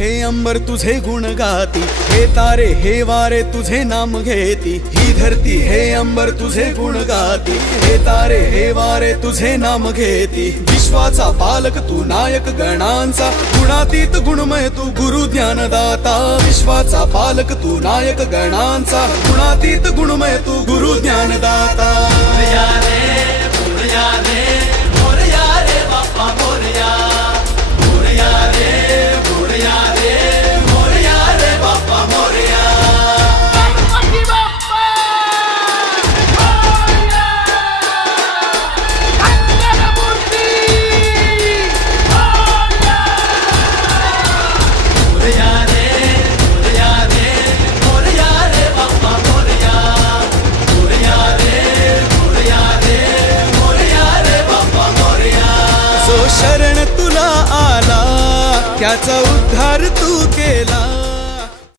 हे अंबर तुझे गुण गाती, हे तारे हे वारे तुझे नाम घेती। ही धरती हे अंबर तुझे गुण गाती, हे तारे हे वारे तुझे नाम घेती। विश्वाचा पालक तू नायक गणांचा, गुणातीत गुणमय तू गुरु ज्ञानदाता। विश्वाचा पालक तू नायक गणांचा, गुणातीत गुणमय तू गुरु ज्ञानदाता। मोरया रे मोरया रे बाप्पा मोरया, मोरया रे मोरया रे बाप्पा मोरया। गणपती बाप्पा मोरया, मंगलमूर्ती मोरया। मोरया रे मोरया रे बाप्पा मोरया, मोरया रे बाप्पा मोरया। जो शरण तुला आला त्याचा उद्धार तू केला।